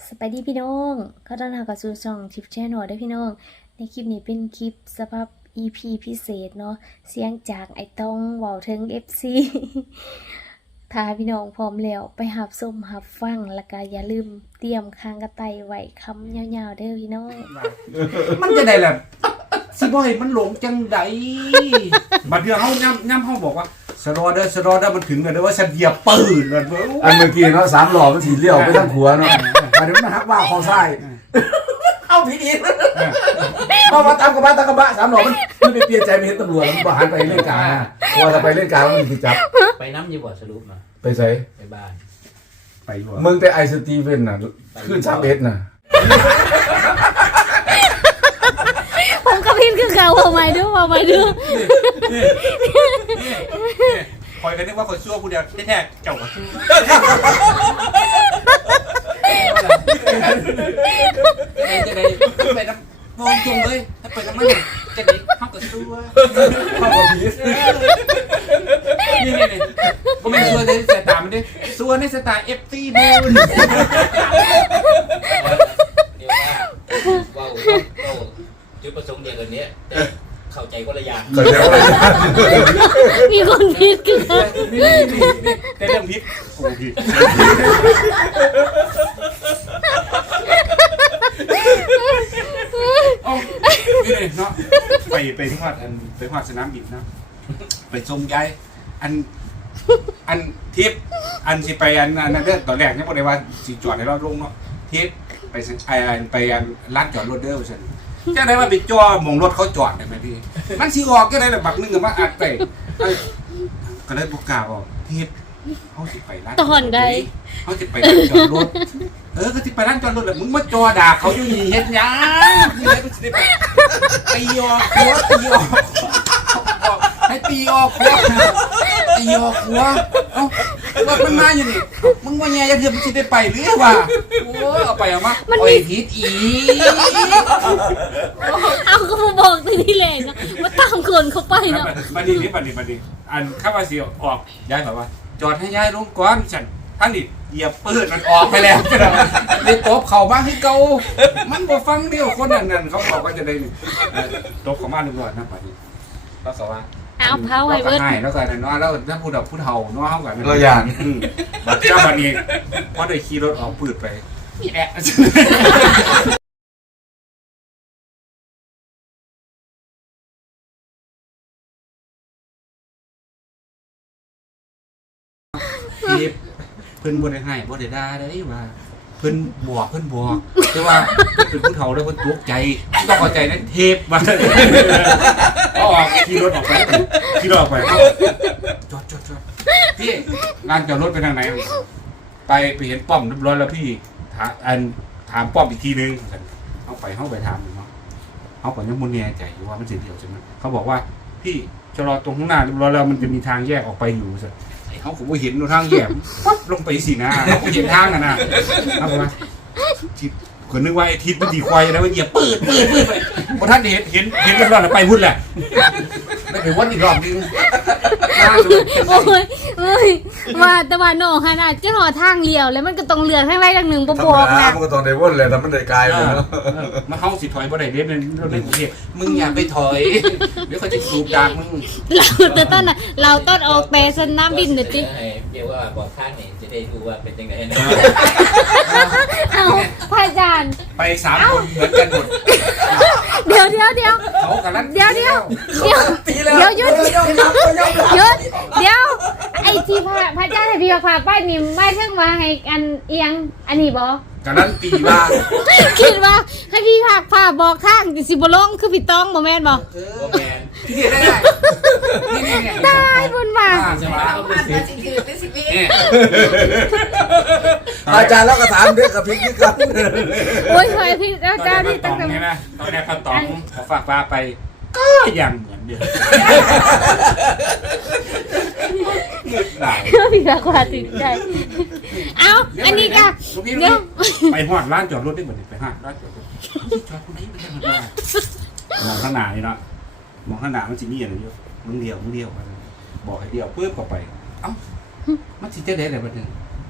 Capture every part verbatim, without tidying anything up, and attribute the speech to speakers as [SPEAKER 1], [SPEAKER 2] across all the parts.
[SPEAKER 1] สวัสดีพี่น้องก็ต้อนรับกับสู่ช่องทิปแชนนอด้วยพี่น้องในคลิปนี้เป็นคลิปสภาพ อี พี พิเศษเนาะเสียงจากไอ้ต้องเว้าถึง เอฟ ซี ถ้าพี่น้องพร้อมแล้วไปหับส้มหับฟังแล้วก็อย่าลืมเตรียมคางกระไตไว้คำยาวๆเด้อพี่น้อง
[SPEAKER 2] มันจะได้แหละสิบ่ให้มันหลงจังใดบัดเดียวเฮาย่ำย่ำเฮาบอกว่าสรอเด้อสรอเด้อมันถึงแล้วเด้อว่าฉันเหยียบปืนแล้วเด้อ
[SPEAKER 3] อันเมื่อกี้เนาะสามหล่อมันสีเลี้ยวไปทั้งขัวเนาะอันนี้มันหักว่าคอไส้เอาผิดอีกเอามาตามกระบะตามกระบะสามหล่อมันมันไปเปลี่ยนใจไม่เห็นตำรวจมันบ่หันไปเล่นกาพอจะไปเล่นกามันมีจับ
[SPEAKER 4] ไปน้ำยี่บ่สรุปมา
[SPEAKER 3] ไปใส่
[SPEAKER 4] ไปบ้าน
[SPEAKER 2] ไปอยู่
[SPEAKER 3] มึงแต่ไอสตีเวนน่ะขึ้นชาเบสน่ะ
[SPEAKER 1] ผมกับพี่คือเขาเอาไม้ด้วยเอาไม้ด้วย
[SPEAKER 2] คอยกันนึกว่าคนชั่วผู้เดียวแท้ๆเจ้าก็ชั่วจะได้ไปน้ำมองตรงเลยถ้าไปน้ำมันจะได้เฮาก็ชั่ว
[SPEAKER 3] เข้ากับผี
[SPEAKER 2] นี่นี่นี่ก็ไม่ชั่วในสายตามันดิชั่วในสายตา เอฟ ซี บูน
[SPEAKER 4] เดี๋ยวว่าว่าว่าจุดประสงค์เดียวกันเนี้ยแต่เข้าใจก็ละอย่าง
[SPEAKER 3] เคยเจออะไร
[SPEAKER 1] มีคนพิดคือเขา
[SPEAKER 2] นี่นี่นี่นี่แต่เรื่องพิษโอ้พิษเอ้านี่เลยเนาะไปไปที่ฮอดอันไปฮอดสนามบินเนาะไปชมยายอันอันทิพย์อันสิไปอันอันนั้นเด้อตอนแรกเนี่ยบ่ได้ว่าสิจอดให้เราลงเนาะทิพย์ไปสิไอ้อันไปอันร้านจอดรถเด้อว่าซั่นจังได๋ว่าไปจ่อหม่องรถเขาจอดได้ไหมพี่มันสิออกจังได๋ล่ะบักนึงก็มาอัดไปไอ้ก็เลยบ่กล้าออกทิพย์เฮาสิไปร้าน
[SPEAKER 1] ตอนใด
[SPEAKER 2] เขาจะไปร้านจอดรถ เออก็จะไปร้านจอดรถแหละมึงมาจอด่าเขาอยู่นี่เฮ็ดหยังนี่เลยก็จะได้ไปตีออกหัวตีออกให้ตีออกหัวตีออกหัวเอ้ารถมันมาอยู่นี่มึงว่าแย่ยังเทียมมึงจะได้ไปหรือวะโอ้เอาไปเอามาเอาไอ้ทิศอี
[SPEAKER 1] เอาก็มาบอกในที่แรงนะว่าตามคนเขาไปเนาะ
[SPEAKER 2] บัดนี้นี่บัดนี้บัดนี้อันข้าว่าสิออกย้ายแบบว่า จอดให้ย้ายลงก่อนฉันท่านนี่เหยียบปืนมันออกไปแล้วเลยตบเข่ามาให้เกามันบ่ฟังเดียวคนนั้นนั่นเขาบอกว่าจะได้นี่ตบเข้ามาเรียบร้อยนะบัดนี้ก็สว่า
[SPEAKER 1] เอาเผาให้เบิด
[SPEAKER 2] ให้แล้วก็เนาะแล้วถ้าพูดแบบพูดเฮาเนาะเฮากัน
[SPEAKER 3] เราอย่าง
[SPEAKER 2] บัดเจ้าบัดนี้พอได้ขี่รถออกปืนไปแอะทีเพิ่นบ่ได้ให้บ่ได้ด่าได้ว่าเพิ่นบอกเพิ่นบอกแต่ว่าเพิ่นเป็นผู้เฒ่าแล้วเพิ่นตกใจต้องเข้าใจนะเทปว่าเอาออกขี่รถออกไปขี่รถออกไปจอดจอดจอดพี่งานจอดรถไปทางไหนไปไปเห็นป้อมเรียบร้อยแล้วพี่ถามอันถามป้อมอีกทีนึงเอาไปเฮาไปถามเนาะเฮาก็ยังบ่แน่ใจอยู่ว่ามันสิเดียวใช่มั้ยเขาบอกว่าพี่จะรอตรงข้างหน้าเรียบร้อยแล้วมันจะมีทางแยกออกไปอยู่ซะเขาผมก็เห็นทางแยกปั๊บลงไปสินะเขาก็เห็นทางน่ะนะเอาไปว่าทิศคนนึกว่าไอ้ทิศมันดีควายนะมันเหยียบปืดปืดปืดไปพอท่านเห็นเห็นเห็นกันรอดแล้วไปพุ่นแหละแล้วไปวันอีกรอบนึง
[SPEAKER 1] โอ้ยโอ้ยว่าแต่ว่าน้องขนาดจะหอทางเลี้ยวแล้วมันก็ต้องเลือกทางใดทางหนึ่งบ่
[SPEAKER 3] ธรร
[SPEAKER 1] บ
[SPEAKER 3] ม
[SPEAKER 1] อก
[SPEAKER 3] ดา
[SPEAKER 1] นะ
[SPEAKER 3] มันก็ต้องได้วนเลยแต่มันได้กลายไปเนาะ
[SPEAKER 2] มาเข้าสิถอยบ่ได้เด้เป็นรถเล่นกรุงเทพมึงอย่าไปถอยเดี๋ยวเขาจะสูบดากมึง
[SPEAKER 1] เราแต่ต้นน่ะเราต้นออกแต่สนามบินเด้อติ
[SPEAKER 4] เดี๋ยวว่าบอกข้างนี่จะได้รู้ว่าเป็นยังไงนะ
[SPEAKER 1] เอาพระอาจารย์
[SPEAKER 2] ไปสามคนเหมือนกันหมด
[SPEAKER 1] เดี๋ยวเดี๋ยวเดี๋ยว
[SPEAKER 2] เขากันแล้ว
[SPEAKER 1] เดี๋ยวเดี๋ยวเดี๋ยวเดี๋ยวหยุดหยุดเดี๋ยวไอ้ที่พระพระอาจารย์ให้พี่พาไปนี่ไม่ถึงว่าให้อันเอียงอันนี้บ่
[SPEAKER 2] กันนั้นตีว่า
[SPEAKER 1] คิดว่าให้พี่พาพาบอกทางสิบ่ลงคือพี่ต้องบ่แม่นบ่
[SPEAKER 4] โอแมน
[SPEAKER 2] พี่ได้ได้นี่นี่นี่
[SPEAKER 1] ตายเพิ่นว่า
[SPEAKER 2] ใช่ไหม
[SPEAKER 4] เอาไปสิ
[SPEAKER 2] เนี่ย
[SPEAKER 3] อาจารย์แล้วก็ถามเด็กกับพิกนี่กัน
[SPEAKER 1] โอ้ยเคยพี่อาจารย์
[SPEAKER 2] ตอ
[SPEAKER 1] นี่
[SPEAKER 2] น
[SPEAKER 1] ตั้ง
[SPEAKER 2] แร
[SPEAKER 1] แต่
[SPEAKER 2] กก็ตองใช่ไหมตอนแรกก็ตองเขาฝากฟ้าไป ก็ยังเหมือนเดิมเลือดไหล
[SPEAKER 1] พี่พาควาติดใจเอาอันนี้ก็เดี๋ยว
[SPEAKER 2] ไปหอดร้านจอดรถได้เหมือนไปหอดร้านจอดรถจอดคนนี้ไม่ใช่คนบ้ามองข้างหน้านี่เนาะมองข้างหน้ามันจะมีอะไรอยู่มึงเดียวมึงเดียวบอกให้เดียวเพิ่มเข้าไปเอ้ามันสิจะได้อะไรบ้างนึง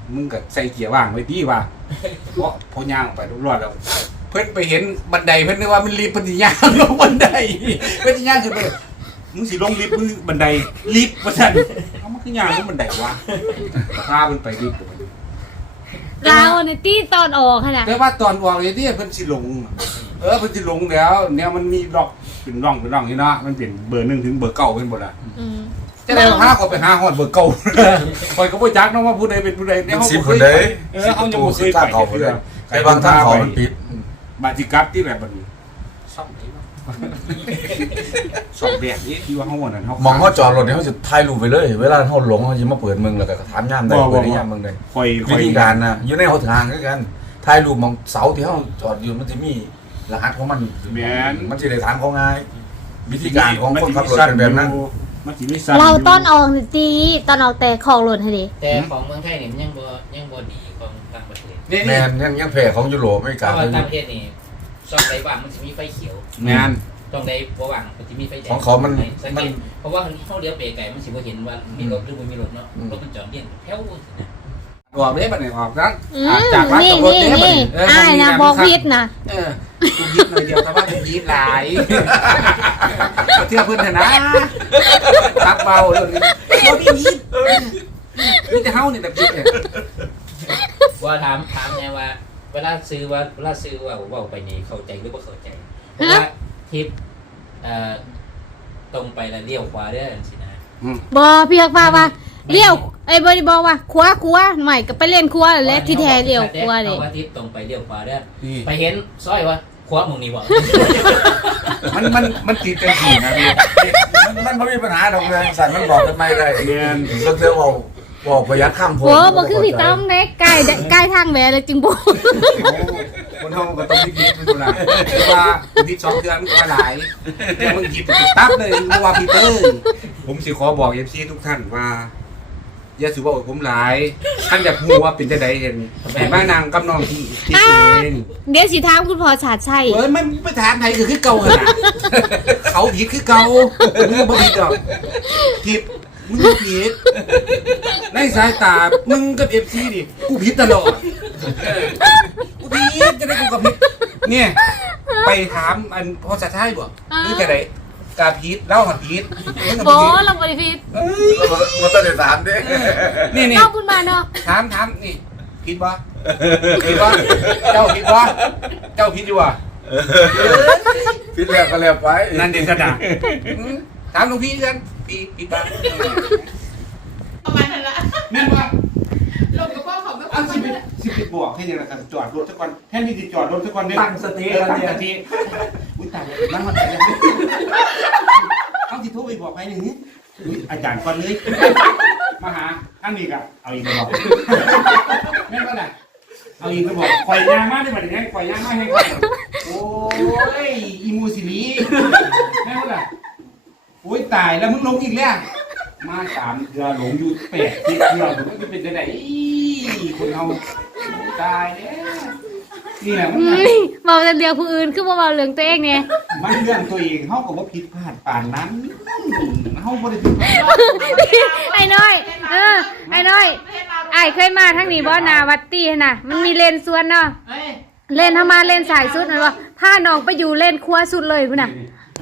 [SPEAKER 2] มึงก็ใส่เกียร์ว่างไว้ดีว่าเพราะพอย่างออกไปรอดแล้วเพิ่นไปเห็นบันไดเพิ่นนึกว่ามันลิฟต์เพิ่นสิย่างลงบันไดเพิ่นสิย่างขึ้นไปมึงสิลงลิฟต์มึงบันไดลิฟต์ว่าซั่นเอ้ามันคือย่างลงบันไดวะพาเพิ่นไปลิฟต์
[SPEAKER 1] เราเนี่ยตี้ตอนออกขนาด
[SPEAKER 2] แต่ว่าตอนออกเลยเนี่ยเพิ่นสิลงเออเพิ่นสิลงแล้วเนี่ยมันมีล็อกเป็นร่องเป็นร่องนี่เนาะมันเป็นเบอร์หนึ่งถึงเบอร์เก้าเป็นบ่ล่ะ
[SPEAKER 1] อืม
[SPEAKER 2] จะได้พาเขาไปหาฮอดเบอร์เก้าคอยก็บ่จักเนาะว่าผู้ใดเป็นผู้ใด
[SPEAKER 3] เป็น
[SPEAKER 2] เฮา
[SPEAKER 3] สิบ
[SPEAKER 2] บ่
[SPEAKER 3] คน
[SPEAKER 2] เค
[SPEAKER 3] เลย ย
[SPEAKER 2] เออเฮายังบ่เคย
[SPEAKER 3] ทา
[SPEAKER 2] ไป
[SPEAKER 3] งเขาไปเลยไอ้บางทางเขามันปิด
[SPEAKER 2] บาจิกลับที่แบบบัดนี้ซ่อมได้เนาะซ่อมแบบนี้ที่ว่าเฮาว่านั่นเฮาม
[SPEAKER 3] องเขาจอดรถเนี่ยเขาจะถ่ายรูปไปเลย เวลาเขาหลงเขาจะมาเปิดมึงแล้วก็ถามย่ามได้เปิดได้ย่ามมึงได้
[SPEAKER 2] คอยค
[SPEAKER 3] วิ
[SPEAKER 2] อย
[SPEAKER 3] ธีการนะอยู่ในเขาทางคือกันถ่ายรูปมองเสาที่เขาจอดอยู่มันจะมีรหัสของมัน
[SPEAKER 2] แม่น
[SPEAKER 3] มันจะได้ถามเขาง่าย วิธีการของคนขับรถเป็นแบบนั้น
[SPEAKER 2] มันสิมีสั่น
[SPEAKER 1] เราตอนออกนี่ตีตอนออกแต่ของหล่นให้ดิ
[SPEAKER 4] แต่ของเมืองไทยนี่มันยังบ่ยังบ่ดีของต่างประเทศ
[SPEAKER 2] นี่
[SPEAKER 3] แมนยังยังแผ่ของยุโรปอเมริ
[SPEAKER 4] เพ
[SPEAKER 3] กา
[SPEAKER 4] ราะว่า
[SPEAKER 3] เลย
[SPEAKER 4] ต่างประเทศนี่ช่องใดว่างมันสิมีไฟเขียว
[SPEAKER 2] แม่น
[SPEAKER 4] ช่องใดบ่ว่างมันสิมีไฟแดง
[SPEAKER 3] ของเขามัน
[SPEAKER 4] สัง
[SPEAKER 3] มั
[SPEAKER 4] เก
[SPEAKER 3] น
[SPEAKER 4] ตเพราะว่าเฮาเลี้ยวไปไกลมันสิบ่เห็นว่ามีรถหรือบ่มีรถเนาะรถมันจอดเรียงแถวนะ
[SPEAKER 2] ออกเด้บัดนี้ออกนั้น
[SPEAKER 1] อืม
[SPEAKER 2] จากร้าน
[SPEAKER 1] นี่
[SPEAKER 2] จอดรถ
[SPEAKER 1] นี่
[SPEAKER 2] เด้บัด
[SPEAKER 1] นี่
[SPEAKER 2] นี้เ
[SPEAKER 1] อ้ายนะบอกพิษนะ
[SPEAKER 2] เออกูยิบหน่อยเดียวแต่ว่ากูยิบหลายเอาเที่ยวเพื่อนเถอะนะตักเบาเลยเราไม่ยิบมีแต่เฮาเนี่ยแบบยิบเนี่ย
[SPEAKER 4] ว่าถามถามแน่ว่า เวลาซื้อว่าเวลาซื้อว่าเว้าไปนี่เข้าใจหรือบ่เข้าใจเพราะว่าทิปเอ่อตรงไปแล้วเลี้ยวขวาเด้อจังซี่นะ
[SPEAKER 1] บอพี่ฮักฟ้าว่าเลี้ยวไอ้บริบอกว่าขวาขวาใหม่ก็ไปเล่นขวาและที่แท้เลี้ยวขวาเลย
[SPEAKER 4] เอาว่าทิปตรงไปเลี้ยวขวาเด้อ
[SPEAKER 2] นี่
[SPEAKER 4] ไปเห็นซอยว่าขวาหมองนี้บ่
[SPEAKER 2] มันมันมันติดเป็นสีนะพี่
[SPEAKER 3] มันมันไม่มีปัญหาดอกเลยสั่นมันบอกกันไม่ได้
[SPEAKER 2] เรียน
[SPEAKER 3] ก็เธอบอกบอกประหยัดข้ามโพ
[SPEAKER 1] โหบ่คือพี่ต้อมเด้ใกล้ใกล้ทางแหวเลยจึงบ่
[SPEAKER 2] คนเฮาก็ต้องยิบๆเป็นคนละแต่ว่ายิบสองเดือนมันก็หลายแต่มึงยิบติดตับเลยมึงว่าพี่เต้ยผมสิขอบอก เอฟ ซี ทุกท่านว่าอย่าสิว่าผมหลายท่านอยากรู้ว่าเป็นจังไดเห็นเห็นว่านางกับน้องที่ที่เอง
[SPEAKER 1] เดี๋ยวสิถามคุณพ่อชาติชัย
[SPEAKER 2] เอ้ยไม่ไม่ถามไทยคือคือเก่าขนาดเขาผิดคือเก่ามึงบ่ผิดดอกผิดมึงผิดในสายตามึงกับเอฟซีดิกูผิดตลอดกูผิดจะได้กูกับผิดเนี่ยไปถามอันภาษาไทยบ่คือจะไหนกาผิดเล่าหัดผิดมึงกับ
[SPEAKER 1] บ่
[SPEAKER 2] ผิด
[SPEAKER 1] เราบ่ได้ผิด
[SPEAKER 2] เอ้ย
[SPEAKER 3] มันต้องได้ถามดิ
[SPEAKER 2] นี่นี่
[SPEAKER 1] เอาคุณมาเนาะ
[SPEAKER 2] ถามถามนี่ผิดบ่ผิดบ่เจ้าผิดบ่เจ้าผิดอยู่อ่ะ
[SPEAKER 3] พิดแล้วก็แล้วไป
[SPEAKER 2] นั่นเด็กกระดาษถามหลวงพี่กันพี่พี่ป้า
[SPEAKER 5] ประมาณนั้นละ
[SPEAKER 2] แม่นว่า
[SPEAKER 5] ลงกับพ่อเขาไม่ค่
[SPEAKER 2] อั
[SPEAKER 5] อย
[SPEAKER 2] น
[SPEAKER 5] มา
[SPEAKER 2] สิบสิบเอ็ดบวกให้ยังไงกันจอดรถสักวันแค่นี้สิจอดรถสักวันเนี่ย
[SPEAKER 3] ตั้งสติ
[SPEAKER 2] ตั้
[SPEAKER 3] กัน
[SPEAKER 2] ง
[SPEAKER 3] เนี่ย
[SPEAKER 2] สติอุ้ยตายแล้วนั่งมันไปแล้วเอาที่โทรไปบอกไปหนึ่งนี้อาจารย์ก่อนเลยมาหาอันนี้กับเอาอีกไปบอกแม่นว่าไงเอาอีกไปบอกคอยยางมากได้แบบนี้คอยยางมากให้ใครโอ้ยอีมูสิลีแม่นว่าไงโอ้ยตายแล้วมึงลงอีกแล้วมาสามเดือนหลงอยู่แปดที่เดือนมันจะเป็นจะไหนคนเอาตายแล้วนี่แหละมัน
[SPEAKER 1] อุ้ยเมาแต่เดียวผู้อื่นคือบ่เมาเรื่องตัวเองเนี่ย
[SPEAKER 2] มันเรื่องตัวเองเขาก็ว่าผิดพลาดป่านนั้นเขาบ่ได้ผิดพลาด
[SPEAKER 1] ไอ้น้อย เออ ไอ้น้อยไอ้เคยมาทางนี้บ่นาวัดตี้หั่นน่ะ มันมีเลนสวนเนาะ
[SPEAKER 5] เฮ้ย
[SPEAKER 1] เลนทามาเลนสายสุดนั่นบ่พาน้องไปอยู่เลนครัวสุดเลยพุ่นน่ะ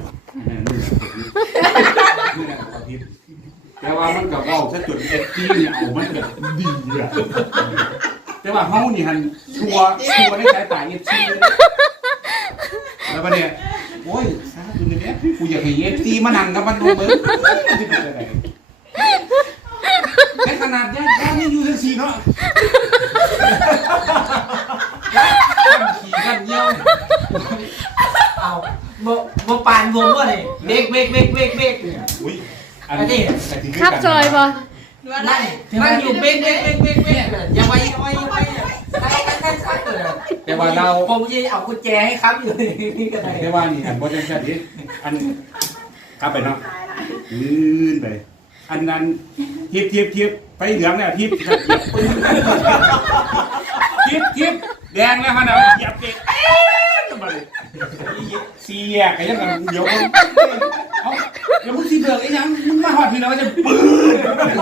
[SPEAKER 2] แต่ว่ามันกับเราถ้าจุดเอ็ดจี้เนี่ยโอ้มันแบบดีอะแต่ว่าเขานี่หันชัวชัวในสายตาเอ็ดจี้แล้วประเดี๋ยวโอ้ยซาดูนี่เนี่ยกูอยากให้เอ็ดจี้มานั่งกับมันดูเบิ้งมันจะเป็นอะไรในขนาดย่าย่านี่อยู่ทั้งสี่เนาะขี่กันเยี่ยว
[SPEAKER 5] เอาโมโมปานวงว่าเลยเบรกเบรกเบรกเบรกเบรก
[SPEAKER 2] อุ้ยอัน
[SPEAKER 5] อันนี้
[SPEAKER 2] นี้
[SPEAKER 1] ขับซอยบ่
[SPEAKER 5] นั่งนั่งอยู่เบรกเบรกเบรกเบรกเบรกอย่าไปอย่าไปอย่าไปนั่งแค่ชักเลย
[SPEAKER 2] แต่ว่าเรา
[SPEAKER 5] ผมจะเอากุญแจให้ครับอยู่นี่ก็ได้
[SPEAKER 2] แต่ว่านี่อันโปรเจกต์นี้อันกลับไปเนาะลื่นไปอันนั้นเทียบเทียบเทียบไปเหลืองเนี่ยเทียบเทียบเทียบเทียบแดงแล้วมันเอาเหยียบเกะเอ๊ะมาเลยเสียกันยังกันเดี๋ยวเอาแล้วมึงสิเบิกไอ้ยังมึงมาหอดทีแล้วมันจะปื้น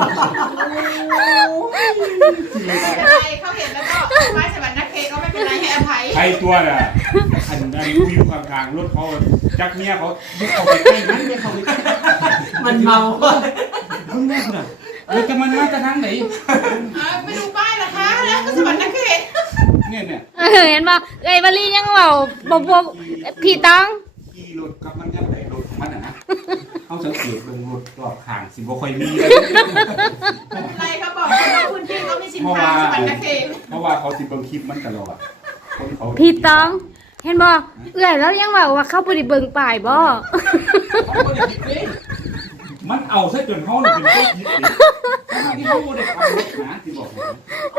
[SPEAKER 6] เขาเห็นแล้วก็ไม้สวรรค์นักเคก็ไม่เป็นไรให้อภัย
[SPEAKER 2] ใครตัวน่ะอันนั้นวิวข้างๆรถเขาจักเมียเขาไม่เข้าไปใกล้มันไม่เข้าไปใกล้
[SPEAKER 5] มันเมา
[SPEAKER 2] มึงแม่คุณอ่ะเราจะมาหน้าจะทางไหน
[SPEAKER 6] ไม่ดูป้ายเหรอคะแล้วสวรรค์นักเค
[SPEAKER 2] เนี่ยเนี่ย
[SPEAKER 1] เออเห็นบ่เอ้ยบาลียังเว้าบ่บ่พี่ต้อง
[SPEAKER 2] ขี่รถกับมันยังไหนรถของมันอ่ะนะเขาสังเกตเบิ่งรถรอบข้างสิบ่ค่อยมีเลย
[SPEAKER 6] ไม่เป็นไรเขาบอกว่าคุณพี่เขามีสินค้าสวรรค์นักเค
[SPEAKER 2] เพราะว่าเขาสิเบิ่งคลิปมันตลอดคนเขา
[SPEAKER 1] พี่ต้องเห็นบ่เอ้ยแล้วยังเว้าว่าเขาบ่ได้เบิ่งป้ายบ่
[SPEAKER 2] เขาบ่ได้คิดเองมันเอาซะจนเขาเนี่ยเป็นตัวคิดเองทั้งที่เขาบ่ได้ขับรถนะที่บอกนะ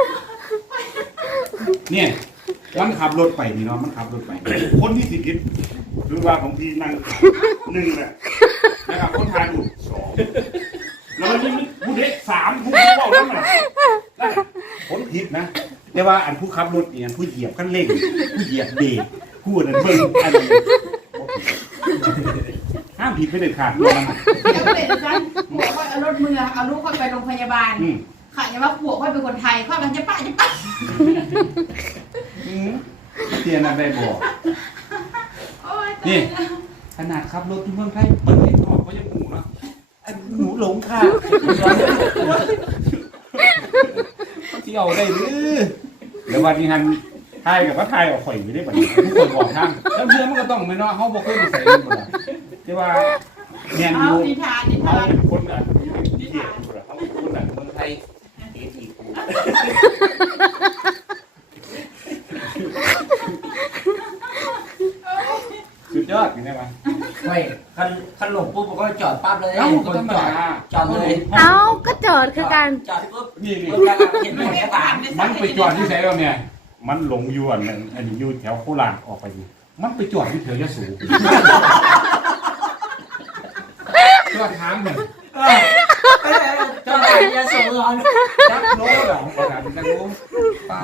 [SPEAKER 2] เนี่ยมันขับรถไปนี่เนาะมันขับรถไป คนที่สิคิดหรือว่าของพี่นั่งหนึ่งแหละนะครับคนทานอยู่สองแล้วมันมีผู้เด็กสามผู้ผู้เบาทั้งนั้นคนผิดนะแต่ว่าอันผู้ขับรถเนี่ยผู้เหยียบคันเร่งผู้เหยียบเบรกผู้นั้นเบิ่งอันนี้ห้ามผิดไม่เด็ดขาดเลยนะ
[SPEAKER 6] แล้วก็เลยจันผัวค่อยเอารถมือเอาลูกค่อยไปโรงพยาบาลค่ะอย่าว่าผัวค่อยเป็นคนไทยค่อยมันจะปะจะปะ
[SPEAKER 2] เตียนอะไรบอก
[SPEAKER 6] โอ้ย
[SPEAKER 2] นี่ขนาดขับรถที่เมืองไทยเปิดเห็นออกก็ยังหมูนะอันหมูหลงค่ะที่เอาได้หรือแล้ววันนี้ฮันไทยกับว่าไทยเอาข่อยไม่ได้แบบนี้ทุกคนบอกทางแล้วเพื่อนมันก็ต้องไม่เนาะเขาบอกเคยไปใส่หมดเลยใช่ว่าแมน
[SPEAKER 6] เอา
[SPEAKER 2] ยู
[SPEAKER 6] นิทานนิ
[SPEAKER 2] เขา
[SPEAKER 6] ทาน
[SPEAKER 2] เป็นคนอ่ะที่เดียวเขาเป็นคนอ่ะเมืองไทยเอทีกูสุดยอดอยู่ไหมวะ
[SPEAKER 5] ไม่คันคันหลงปุ๊บมันก็จอดปั๊บเลย
[SPEAKER 2] เอ้า
[SPEAKER 5] ค
[SPEAKER 2] ก็
[SPEAKER 5] น
[SPEAKER 2] ธรรม
[SPEAKER 5] จอด
[SPEAKER 2] ดา
[SPEAKER 5] จอดเลย
[SPEAKER 1] เอ้าก็จอดคือกัน
[SPEAKER 5] จอดปุ๊บ
[SPEAKER 2] นี่นี่
[SPEAKER 5] รถกระบะเห็นหมดกระบะ
[SPEAKER 2] มันไปจอดที่ไหนวะเนี่ย มันหลงยวนนั่นอันนี้อยู่แถวโคราชออกไปนี่มันไปจอดที่แถวยะโสจอดทางเนี่ย
[SPEAKER 5] จอดไหนจะสูงร้อน
[SPEAKER 2] จักโลหลังกระดานจักโลป้า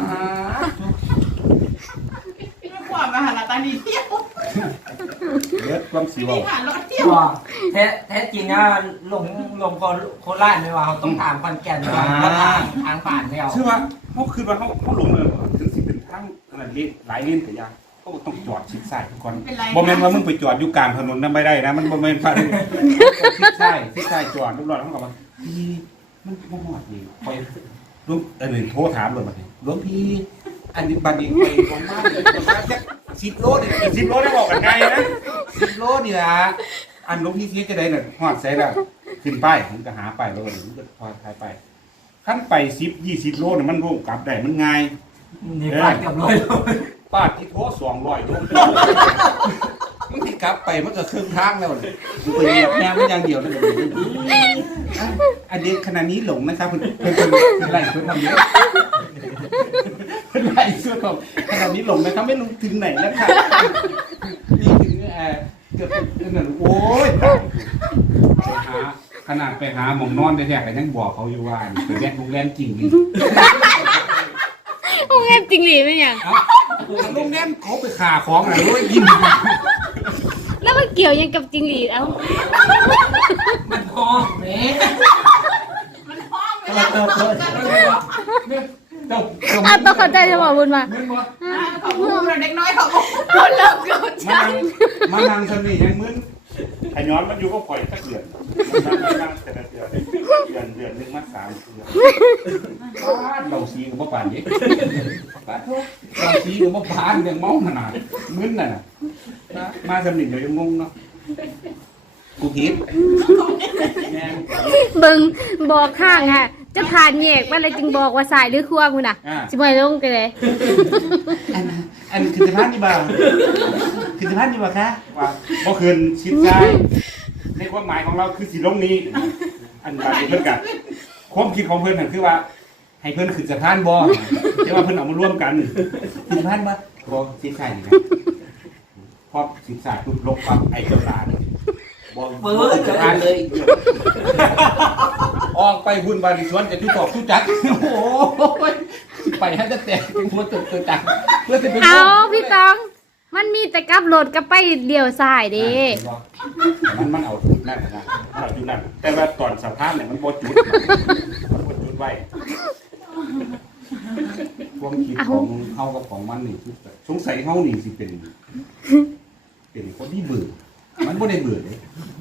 [SPEAKER 6] ไม่กว่ามาหาลาตานีเที่ยว
[SPEAKER 2] เลือดความสี
[SPEAKER 6] นี่
[SPEAKER 2] ว
[SPEAKER 6] ผ่านรถเที่ยว
[SPEAKER 5] ว่าแท้แท้จริงนะหลงหลงโคโคราชไม่ว่าเขาต้องถามคอนแก่นว่าทางทางผ่านไม่เอา
[SPEAKER 2] ชื่อว่าเขาคือว่าเขาเขาหลงเลยถึงสิเป็นทางอะไรเล่นหลายเล่นแต่ยังเขาต้องจอดชิดซ้ายทุกคนบ่แม่นว่ามึงไปจอดอยู่กลางถนนนั้นไม่ได้นะมันบ่แม่นว่าชิดซ้ายชิดซ้ายจอดทุกรอบเขาก็ว่าพี่มันบ่ฮอดนี่คอยลุงอันนี้โทรถามเลยบัดนี้หลวงพี่อันนี้บัดนี้ไปของบ้านประมาณจักสิบโลนี่สิบโลได้บอกกันไงนะสิบโลนี่ล่ะอันหลวงพี่เสียจะได้น่ะฮอดไสล่ะขึ้นป้ายผมก็หาป้ายแล้วก็ผมก็พอถ่ายป้ายขั้นไปสิบยี่สิบโลเนี่ยมันร่วมกลับได้มันง่าย
[SPEAKER 5] นี่พลาดเกือบร้อยโล
[SPEAKER 2] ป้าที่โทสองร้อยโลมันที่กลับไปมันก็ครึ่งทางแล้วเลยกูไปเหยียบแนวมันอย่างเดียวนั่นเองอันเด็กขนาดนี้หลงนะครับเพื่อนเพื่อนเพื่อนไล่เพื่อนทำเยอะเพื่อนไล่เพื่อนทำขนาดนี้หลงนะครับไม่รู้ถึงไหนแล้วค่ะนี่ถึงเออเกือบถึงนั่นโอ้ยไปหาขนาดไปหาหมองนอนได้แท้ๆก็ยังบอกเขาอยู่ว่าไปแยกโรงแรมจริงนี่
[SPEAKER 1] โรงแรมจริงหรือไม่เนี่ย
[SPEAKER 2] โรงแรมเขาไปขาของอะไรรู้ยิน
[SPEAKER 1] แล้วมันเกี่ยวยังกับจริงหรือเอ้า
[SPEAKER 5] มันพองเม
[SPEAKER 6] มันพร้อมเว
[SPEAKER 5] เติ
[SPEAKER 6] ลา
[SPEAKER 5] เติเติ
[SPEAKER 2] เจ้า
[SPEAKER 1] อ่ะต้องเข้าใจจะบอกบุญมา
[SPEAKER 2] เงินบ่
[SPEAKER 6] ของพูดเด็กน้อยเขาคนเลิกเกิน
[SPEAKER 2] มานั่งมานั่งสนิทยังมึนไอ้ย้อนมันอยู่ก็ปล่อยสักเดือนมันนั่งแต่ละเดือนเดือนเดือนนึงมาสามเดือนบ้านเราซีกับบ้านเยอะบ้านทุกเราซีกับบ้านยังเมาขนาดมึนน่ะมาสนิทเดี๋ยวยังงงเนาะกูผิดแม่
[SPEAKER 1] เบิ่งบอกข้างค่ะจะผ่านแยกมันเลยจึงบอกว่าสายหรือควงคุณน่ะสิบ่ให้ลงไปเลย
[SPEAKER 2] อันอันคือสะพานนี่บ่าคือสะพานนี่บ่าคะว่าบ่คืนชิดซ้ายในความหมายของเราคือสิลงนี้ อันบาดเพิ่นกันความคิดของเพิ่นนั่นคือว่า ให้เพิ่นขึ้นสะพานบ่แต่ว่าเพิ่นเอามาร่วมกันขึ้นสะพานบ่บ่ชิดซ้ายนี่นะพอชิดซ้ายปุ๊บลงปั๊บไอ้เจ้าหลานบ่บ่ขึ้นสะพานเลยออกไปบุญบาริสวนจะอยู่ตอกทุจักโอ้โหไปให้จะแตกเป็นหัวตึกตัวจักเพื่อจะเป็น
[SPEAKER 1] เอาพี่ตองมันมีแต่กลับรถกับไปเลี้ยวซ้ายเด้
[SPEAKER 2] มันมันเอาถูกนั่นนะมันจอดอยู่นั่นแต่ว่าตอนสะพานเนี่ยมันบ่จุดมันบ่จุดไว้ความคิดของเฮากับของมันนี่สงสัยเฮานี่สิเป็น เป็นคนที่เบื่อมันบ่ได้เบื่อเลย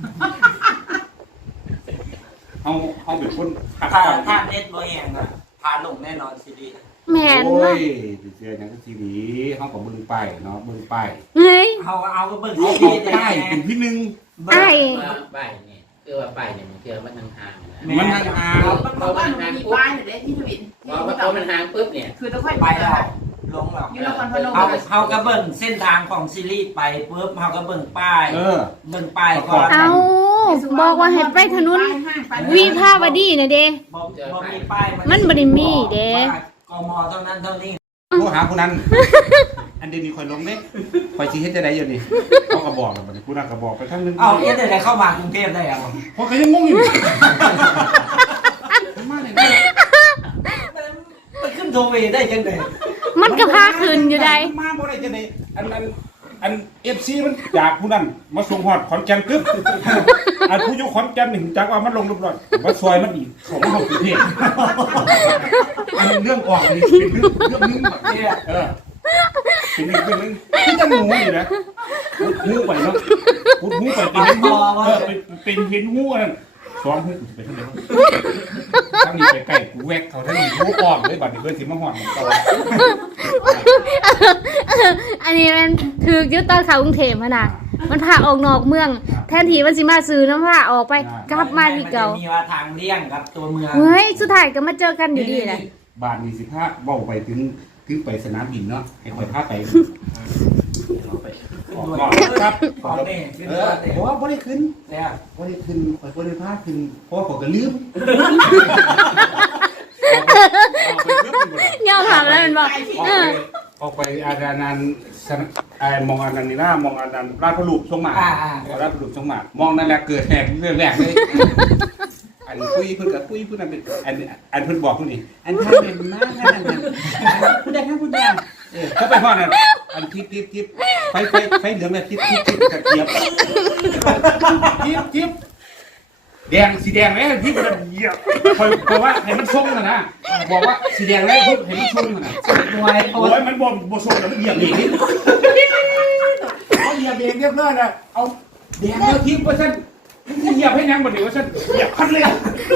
[SPEAKER 2] เฮาเฮาเป็นคนหัก
[SPEAKER 5] ถ้า
[SPEAKER 2] กัน
[SPEAKER 5] ถ้าเน็ตบ่แห้งอ่ะพาลงแน่นอนซีรีส์
[SPEAKER 1] แม่น
[SPEAKER 2] โอ้
[SPEAKER 1] เนาะ
[SPEAKER 2] ยเสียหยังก็ทีนี้เฮาก็เบิ่งป้ายเนาะเบิ่งป้าย
[SPEAKER 1] เฮ้ย
[SPEAKER 5] เอาเอาก็เบิ่ง
[SPEAKER 2] เฮา
[SPEAKER 5] ซี
[SPEAKER 2] เอา
[SPEAKER 5] รีส์ได้
[SPEAKER 2] ป้ายเป็นที่หนึ่ง
[SPEAKER 1] ไอ้
[SPEAKER 4] ว่าป้ายนี่คือว่าป้ายเนี่ยมันคือมันห่างๆนะ
[SPEAKER 2] มันห่าง
[SPEAKER 6] บางบ้านมันมีป้ายอยู่เลยที่ทวิน
[SPEAKER 4] พอพอมันห่างปุ๊บเนี่ย
[SPEAKER 6] คือต้องค่อย
[SPEAKER 5] ไป
[SPEAKER 6] ไป
[SPEAKER 5] แล้วลงแล้ว
[SPEAKER 6] อยู่นครพนม
[SPEAKER 5] เอาเอาก็เบิ่งเส้นทางของซีรีส์ไปปุ๊บเอาก็เบิ่งป้าย
[SPEAKER 2] เออ
[SPEAKER 5] เบิ่งป้ายก่อน
[SPEAKER 1] เอาบอกว่าให้ไปถนนวิภาวดีนะเด้
[SPEAKER 5] บ่บ่มีป้าย
[SPEAKER 1] มันบ่ได้มีเด้
[SPEAKER 5] ว่ากมเท่านั้นเท่านี้
[SPEAKER 2] โทรหาผู้นั้น อันเดี๋ยวนี้ข่อยลงเด้ข่อยสิเฮ็ดจังได๋อยู่นี่เขาก็บอกแล้วบัดนี้ผู้นั้นก็บอกไปทางนึง
[SPEAKER 5] เอาเอ๊ะได้เข้ามากรุงเทพได้ยัง
[SPEAKER 2] เพราะก็ยังงงอยู่มาเลยนะ
[SPEAKER 5] มันขึ้นโทเวได้จังได๋
[SPEAKER 1] มันก็พาขึ้นอยู่ได้
[SPEAKER 2] มาบ่ได้จังได๋อันอันอัน เอฟ ซี มันจากผู้นั้นมาส่งฮอดขอนแก่นกึ๊บอันผู้อยู่ขอนแก่นนี่จักว่ามันลงเรียบร้อยมาซอยมันอีกเขามาเฮากรุงเทพอันเรื่องออกนี่เป็นเรื่องเรื่องนึงแบบนี้เออเป็นเรื่องนึงที่จะหนูอยู่นะหูไปเนาะหูหูไปเป็นเห็นหูเออเป็นเห็นหูนั่นสองหูไปทางไหนทั้งนี้ไปใกล้กูแวกเขาทั้งนี้หูออกเลยบัดนี้เพิ่นสิมาฮอดมันต่อ
[SPEAKER 1] อันนี้มันถือยึดตอนเขากรุงเทพฯหั่นน่ะมันพาออกนอกเมือง แทนที่มันสิมาซื้อน้ำผ้าออกไปกลับมาที่เก่า
[SPEAKER 5] มันจะมีว่าทางเลี่ยงครับตัวเมือง
[SPEAKER 1] เฮ้ยสุดท้ายก็มาเจอกันอยู่ดีแหละ
[SPEAKER 2] บ้านนี้สิพาเว้าไปถึงถึงไปสนามบินเนาะให้ข่อยพาไปออกนอกครับ
[SPEAKER 5] ของนี่คือ
[SPEAKER 2] เอ
[SPEAKER 5] ว่า
[SPEAKER 2] อ
[SPEAKER 5] แต่
[SPEAKER 2] เพราะว่าบ่ได้ขึ้น
[SPEAKER 5] เนี่ย
[SPEAKER 2] บ่ได้ขึ้นข่อยบ่ได้พาขึ้นเพราะว่าข่อยก็ลืมออกไปเพิ่มเป็นบ่ได้
[SPEAKER 1] ยอมรับแล้วมันบอก
[SPEAKER 2] ออกไปออกไปอาจารย์นันสนไอ้มองอันนั้นนี่นะมองอันนั้นราชพลูกทรงหมาก
[SPEAKER 5] อ่าอ่า
[SPEAKER 2] ราชพลูกทรงหมากมองนั่นแหละเกิดแหกเรื่องแรกเลยอันคุยเพิ่นกับคุยเพิ่นนั่นเป็นอันอันเพิ่นบอกเพิ่นนี่อันทางเป็นมาทางนั้นผู้ใดทางผู้ใดเออเขาไปฮอดนั่นอันทิปทิปทิปไฟไฟไฟเหลืองน่ะทิปทิปทิปกระเทียบทิปทิปแดงสีแดงเลยทิปมันเหยียบคอยเพราะว่าให้มันส่งน่ะนะบอกว่าสีแดงเลยทิปให้มันส่งน่ะ
[SPEAKER 5] หน่วย
[SPEAKER 2] โอ้ยมันบ่บ่ส่งแล้วมันเหยียบเองเอาเหยียบเองเรียบร้อยน่ะเอาแดงแล้วทิปว่าซั่นมันเหยียบให้ยังบ่ได้ว่าซั่นเหยียบคันเลย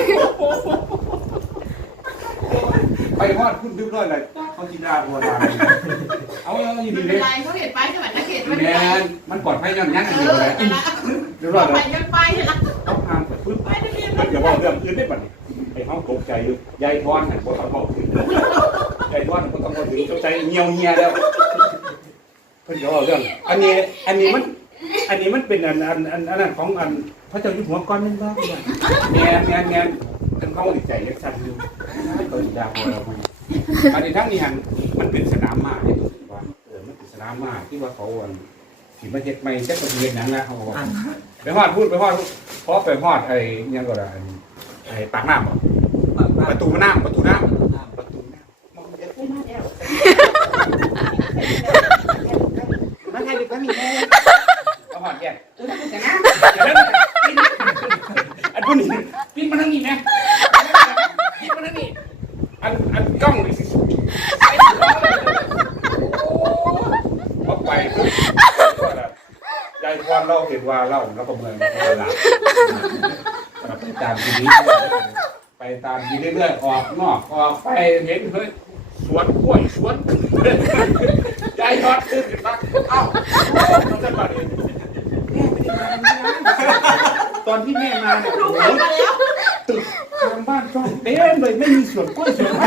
[SPEAKER 2] ไปฮอดพุ่นเรียบร้อยเลยเขาสิด่าบ่ด่าเอาเอาอยู่
[SPEAKER 6] ไม่
[SPEAKER 2] ดี
[SPEAKER 6] เป็
[SPEAKER 2] เล
[SPEAKER 6] น
[SPEAKER 2] ย
[SPEAKER 6] ไรเขาเห็นป้ายจังหวัดนักเขตมัน
[SPEAKER 2] แม่นมันปลอดภัยย้อนยังอันนี้เลย
[SPEAKER 6] แต่ละ
[SPEAKER 2] เรียบร้อย
[SPEAKER 6] ไป
[SPEAKER 2] เลย
[SPEAKER 6] ยังป้ายเลยละ
[SPEAKER 2] เอาทางไปปึ๊บ
[SPEAKER 6] ป้ายทะเบียน
[SPEAKER 2] มันอย่าว่าเรื่องอื่นได้บัดนี้ไอ้เฮาตกใจอยู่ยายทอนน่ะบ่ต้องเว้าถึงยายทอนบ่ต้องเว้าถึงตกใจเหี่ยวเหี่ยแล้วเพิ่นก็เว้าเรื่อง อันนี้อันนี้มัน อันนี้มันเป็นอันอันอันอันนั้นของอันพระเจ้าอยู่หัวก่อนนึงบ่แม่นแม่นแม่นเพิ่นเฮาใจจังซั่นอยู่ก็สิด่าบ่เราอันนี้ทั้งนี้หันมันเป็นสนามม้าที่ตัวว่าเออมันเป็นสนามม้าที่ว่าเขาอันสิมาเฮ็ดใหม่จักก็สิเฮ็ดหยังนะเขาก็ว่าไปฮอดพูดไปฮอดพอไปฮอดไอ้หยังก็ได้ไอ้ปากน้ำบ่ประตูน้ำประตูน้ำประตูน้ำมองเด็กมาแล้วมาไทยดีกว่ามีแม่เอาฮอดแก่เออแต่นะอันพวกนี้ปิดมาทางนี้แม่ปิดมาทางนี้อันอันกล้องนี่สิพอไปปุ๊บยายพรเราเห็นว่าเราเราก็เมืองเราหลับไปตามทีนี้ไปตามทีเรื่อยๆออกนอกออกไปเห็นเฮ้ยสวนกล้วยสวนยายพรตื่นขึ้นมาเอ้าเราจะมาเองตอนที่แม่มาเนี่ย
[SPEAKER 6] ลูก
[SPEAKER 2] โอ้
[SPEAKER 6] มาแล้ว
[SPEAKER 2] ตึกทางบ้านช่องเต็มเลยไม่มีสวนกล้วยสวนไม้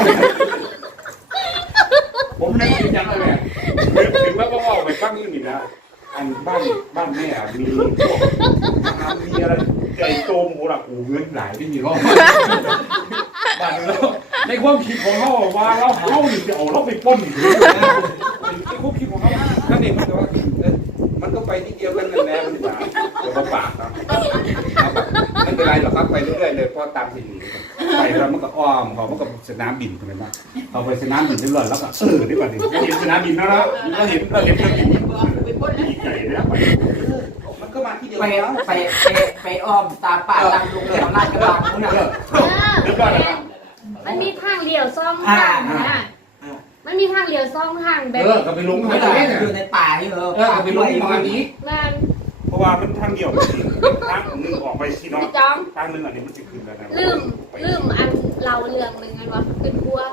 [SPEAKER 2] ผมนั่งกินยังเลยถึงแล้วก็ออกไปฟังนี่นี่นะอันบ้านบ้านแม่มีพวกน้ำมีอะไรไก่โตมโหระอูเงินหลายไม่มีรอบบ้านเราในความคิดของเขาว่าเราเขาหนึ่งจะเอาเราไปป้นในความคิดของเขานั่นเองมันก็ว่ามันก็ไปที่เดียวกันนั่นแหละมันจะจะมาปากนะไม่เป็นไรหรอกครับไปเรื่อยๆเลยเพราะตามสิ่งนี้ไปแล้วมันก็อ้อมเขามันก็สนามบินใช่ไหมบ้างเขาไปสนามบินเรื่อยๆแล้วก็เออนี่ก่อนดิเห็นสนามบินแล้วนะเราเห็นเราเห็นเครื่องบิน
[SPEAKER 6] ไปพ่นแล้ว
[SPEAKER 2] ดีใจนะไปมันก็ก็มาที่เดียว
[SPEAKER 5] ไป
[SPEAKER 2] กันแล้ว
[SPEAKER 5] ไปไปไปอ้อมตามป่าตามลุงแถวลาดกระบังนู่นน่ะ
[SPEAKER 2] เดี๋ยวก่อนนะ
[SPEAKER 1] มันมีทางเลี้ยวซ่อง
[SPEAKER 5] อ่า
[SPEAKER 1] ทาง
[SPEAKER 5] อ่า
[SPEAKER 1] นะ
[SPEAKER 5] อ่า
[SPEAKER 1] มันมีทางเลี้ยวซ่องทางแบบ
[SPEAKER 2] เออก็ไปลง
[SPEAKER 5] ไม่
[SPEAKER 2] ทาง
[SPEAKER 5] ได้
[SPEAKER 2] นี้เนี่ย
[SPEAKER 5] อยู่ในป่าอยู่เออ
[SPEAKER 2] เออก็ไปลงทางนี้
[SPEAKER 1] มัน
[SPEAKER 7] เพราะว่ามันทางเดียวกันจริงทางหนึ่งออกไปที่น้อง
[SPEAKER 1] พี่จอม
[SPEAKER 7] ทางหนึ่งอันนี้มันจะขึ้นแล้วนะ
[SPEAKER 1] ลืมลืมอันเราเรื่องหนึ่งอันว่าขึ้นกลัว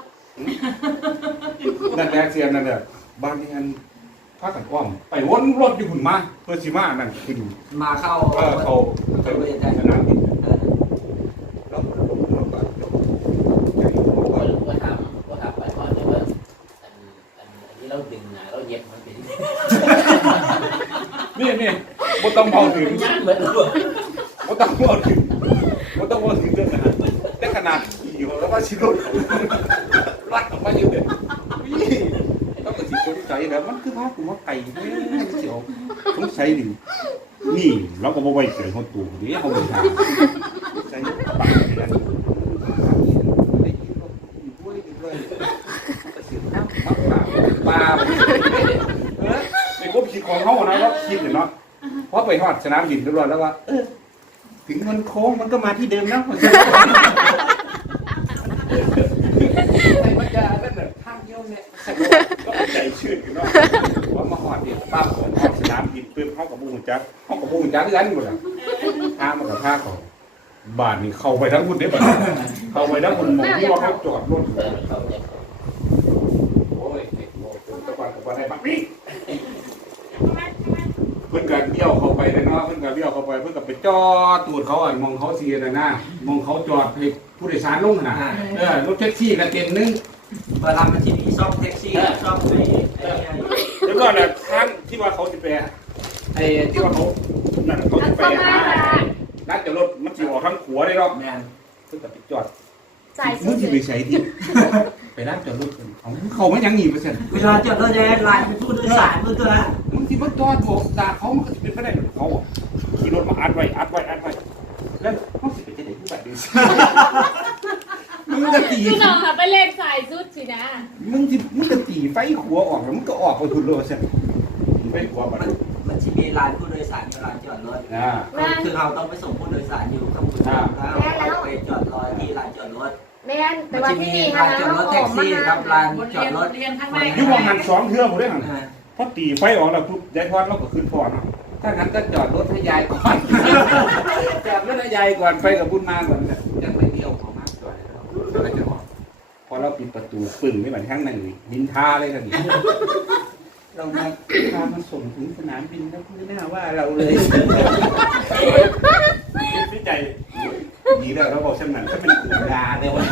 [SPEAKER 2] นั่นแหละเสียนนั่นแหละบ้านนี้อันพากันอ้อมไปวนรถอยู่หุ่นมาเพื่อสิมานั่นขึ้น
[SPEAKER 5] มาเข้า
[SPEAKER 2] เออเขาเขาสนามบินแล้วเราก็ใจบอกว่า
[SPEAKER 4] ว่าถามว่าถามไปก่อนเลยว่าอันอันอันนี้เราดึงนะเราเย็บมันเป็น
[SPEAKER 2] นี่นี่บ่ต้องเมาถึง
[SPEAKER 4] ยันเหมือนเรา
[SPEAKER 2] บ่ต้องเมาถึงบ่ต้องเมาถึงเรื่องอาหารแต่ขนาดอยู่แล้วว่าชิรถรัดออกมาอยู่เลยต้องก็สิสงสัยแล้วมันคือพากูมาไก่แม่เสียวสงสัยดินี่เราก็บ่ไว้ใจเฮาตู่ดิเฮาบ่ทางใจปากนี่นะได้ยินว่าอยู่ด้วยอยู่ด้วยก็สิน้ำมักปากปลาเออเป็นความคิดของเฮานะเราคิดเนาะพอไปฮอดสนามบินเรียบร้อยแล้วว่าเออถึงมันโค้งมันก็มาที่เดิมนะใส่มันจะนั่นน่ะทางเดียวเนี่ยใส่ก็ใจชื่นกันเนาะว่ามาฮอดเนี่ยป้าเปิดฮอดสนามบินปึ๊บเฮากับบ่ฮู้จักเฮากับบ่ฮู้จักคือกันหมดอ่ะทางมันก็ทางเขาบ้านนี่เข้าไปทั้งพุ่นเด้บัดเข้าไปทั้งพุ่นหมองที่ว่าเขาจอดรถ
[SPEAKER 4] เออเขาจะ
[SPEAKER 2] โอ้ยเด็กโง่ตะวันตะวันได้บักนี่เพิ่นก็เลี้ยวเข้าไปเนาะเพิ่นก็เลี้ยวเข้าไปเพิ่นก็ไปจอดตูดเขาอ่ะมองเขาเสียน่ะนะมองเขาจอดให้ผู้โดยสารลงน่ะเออรถแท็กซี่ก็เต็มนึง
[SPEAKER 5] เวลามันจะมีซ่อมแท็กซี่ซ่อมไอ้ไอ้
[SPEAKER 7] เดี๋ยวก่อนนะทางที่ว่าเขาจะไปไอ้ที่ว่าเขานั่นเขาจะไปหาร้านจอดรถมันจะออกทางขวาได้หรอก
[SPEAKER 5] แมน
[SPEAKER 7] เพิ่งกับไปจอด
[SPEAKER 1] สาย
[SPEAKER 2] มึ
[SPEAKER 1] สุ
[SPEAKER 2] ง
[SPEAKER 1] ด
[SPEAKER 2] สิไปใช้ที่ไปร้านจอดรถเขาเขาไม่ยังหนีไปเสร็จ
[SPEAKER 5] เวลาจอดรถจะไลน์เป็นผู้โดยสารมือตัวละ
[SPEAKER 2] มึงที่มันจอดบอกด่าเขามันก็สิเป็นไปได้เขาอ่ะ
[SPEAKER 7] ขี่รถมาอัดไว้อัดไว้อัดไว้แล้วเขาสิไปจะได้ผู้บาดเจ็บ
[SPEAKER 2] มึงจะตี
[SPEAKER 1] พี่น้องค่ะไปเลขสายสุดสินะ
[SPEAKER 2] มึงที่มึงจะตีไฟขัวออกแล้วมึงก็ออกไปทุนโลเสร็จไฟขัวบัด
[SPEAKER 5] มันมันจะมีร้านผู้โดยสารอยู่ร้านจอดรถ
[SPEAKER 2] อ่า
[SPEAKER 5] คือเราต้องไปส่งผู้โดยสารอยู่ข้างบนแล้วไปจอดรอที่ร้านจอดรถ
[SPEAKER 1] แม่นแต่
[SPEAKER 5] มัน
[SPEAKER 1] ว่า
[SPEAKER 5] จะ
[SPEAKER 1] ที่
[SPEAKER 5] มี
[SPEAKER 1] นี่
[SPEAKER 5] ร้านจอดรถแท็กซี่ครับร้านจอดรถ
[SPEAKER 6] เรียนข้างใน
[SPEAKER 7] ยุควันนั้นสองเทื่อผมได้หันพอตีไฟออกแล้วปุ๊บยายทอดเราก็ขึ้นพอเนาะ
[SPEAKER 2] ถ้างั้นก็จอดรถให้ยายก่อน จอดรถให้ยายก่อนไปกับบุญมาก่อนยังไม่เดียวของมากจอดแล้วจะออกพอเราปิดประตูปึ่งไม่เหมือนข้างในนินทาเลยกันเรามาพามาส่งถึงสนามบินแล้วไม่น่าว่าเราเลย
[SPEAKER 7] พี่ใจ
[SPEAKER 2] ดีแล้วเราบอกเช่นนั้นก็เป็นกลุ่มดาเลยว่า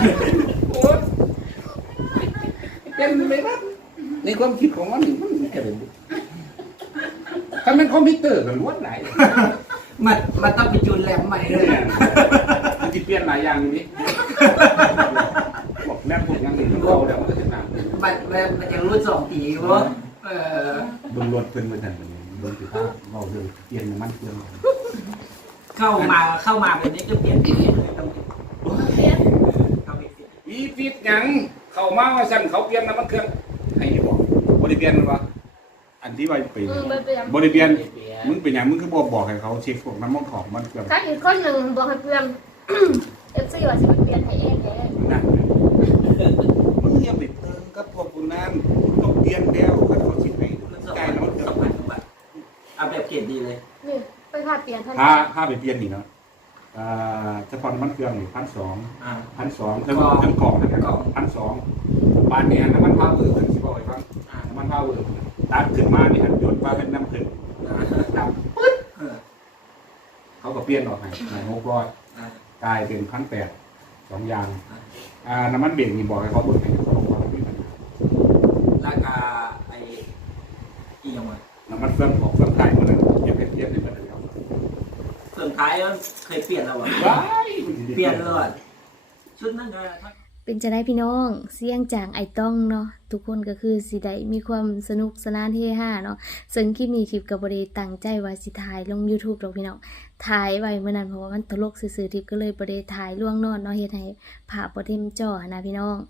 [SPEAKER 2] เป็นไปว่าในความคิดของมันมันแค่เป็นถ้ามันคอมพิวเตอร์มันล้วนหลาย
[SPEAKER 5] มันมันต้องไปจูนแรมใหม่เลย
[SPEAKER 2] มันจะเปลี่ยนหลายอย่างนี้บอกแม่พวกยังหนึ่งมันเข้าแล้วมันก็จะหนัก
[SPEAKER 5] มันมันมันจะรุ่นสองตีเพราะเออบ
[SPEAKER 2] นรถเพิ่นมาทันบนถือผ้าเบาเลยเปลี่ยนน้ำมันเครื่อง
[SPEAKER 5] เข้ามาเข้ามาแบบนี้ก็เปลี่ยนปีเลยต้องเปลี่ยนต้องเปลี่ยน
[SPEAKER 2] วีฟิตยังเข้ามาว่าสั่นเขาเปลี่ยนน้ำมันเครื่องให้บอกบริเปลี่ยนว่าอันที่ว่าไป
[SPEAKER 1] อืมไปเปลี่ยน
[SPEAKER 2] บริเปลี่ยน
[SPEAKER 4] เปีย
[SPEAKER 2] มึงเป็นอย่างมึงคือบอกบอกให้เขาเช็คพวกน้ำมันของมันเครื่อง
[SPEAKER 1] ถ้าอีกคนหนึ่งบอกให้เปลี่ยน เอฟซีว่าสิไปเปลี่ยนให้เองเอง
[SPEAKER 2] นั่นมึงอย่าไปเติมกับพวกคุณนั้นต้องเปลี่ยนแล้วเขาเขาคิดไป
[SPEAKER 5] มันสอง
[SPEAKER 2] ใกล้
[SPEAKER 5] พัน
[SPEAKER 2] น้ำมันเครื่
[SPEAKER 5] ส
[SPEAKER 2] อ
[SPEAKER 5] อง งพันสองพันเอาแบบเกรดดีเลย
[SPEAKER 1] นี่ไปพาเปลี่ยนทัน
[SPEAKER 2] ถ้า
[SPEAKER 1] ที
[SPEAKER 2] ถ้าไปเปลี่ยนนี่เนาะอ่าเฉพาะน้ำมันเครื่องนี่พันสอง
[SPEAKER 5] อ่า
[SPEAKER 2] พันสองเท่าเท่ากล่องนะครับพันสองบานเนี่ยน้ำมันพาวเวอร์ขึ้นสิบอยครับ
[SPEAKER 5] อ่า
[SPEAKER 2] น้ำมันพาวเวอร์ตัดขึ้นมาเนี่ยหยดมาเป็นน้ำผึ้งดำปึ๊ด
[SPEAKER 5] เออ
[SPEAKER 2] เขาก็เปลี่ยนออกให้ให้หกร้อย
[SPEAKER 5] อ่าก
[SPEAKER 2] ลายเป็นพันแปดสองอย่างอ่าน้ำมันเบรกนี่บอกให้เขาเบิกให้เขาบอกว่าไม่มีปัญหา
[SPEAKER 5] ราคาไอ้อีกอย่างวะ
[SPEAKER 2] น้ำมันเครื่องของเครื่องไทยมันนั้นยังเป็นเปลี่ยนในประเทศเขา
[SPEAKER 5] เครื่องท้ายมันเคยเปลี่ยนแล้ววะ
[SPEAKER 2] ว้ายมันสิได้
[SPEAKER 5] เปลี่ยนเลยชุดนั้นก็
[SPEAKER 1] เป็นจะได้พี่น้องเสียงจากไอต้องเนาะทุกคนก็คือสิได้มีความสนุกสนานเฮฮาเนาะซึ่งคลิปนี้ทิพย์กับบริตั้งใจว่าสิถ่ายลง YouTube ดอกพี่น้องถ่ายไว้เมื่อนั้นเพราะว่ามันตลกซื่อๆทิพย์ก็เลยบริถ่ายล่วงนอนเนาะเฮ็ดให้ภาพบ่เต็มจอนะพี่น้อง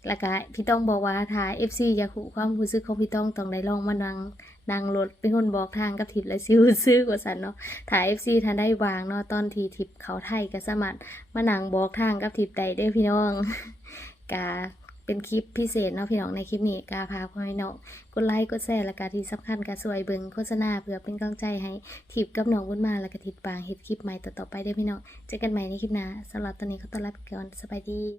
[SPEAKER 1] แล้วก็พี่ต้องบอกว่าถ้า เอฟ ซี อยากรู้ความรู้สึกของพี่ต้องต้องได้ลองมานั่งนั่งรถเป็นคนบอกทางกับทิพย์และซิวซื้อกว่าสันเนาะถ้า เอฟ ซี ท่านได้วางเนาะตอนที่ทิพย์เขาไทยก็สามารถมานั่งบอกทางกับทิพย์ได้เด้อพี่น้อง กาเป็นคลิปพิเศษเนาะพี่น้องในคลิปนี้กาพาพ่อพี่น้องกดไลค์กดแชร์และกาที่สำคัญกาสวยเบิ่งโฆษณาเพื่อเป็นกำลังใจให้ทิพย์กับน้องบุญมาและก็ทิพย์ปางเฮ็ดคลิปใหม่ต่อๆไปเด้อพี่น้องเจอกันใหม่ในคลิปหน้าสำหรับตอนนี้ขอต้อนรับไปก่อนสบายดี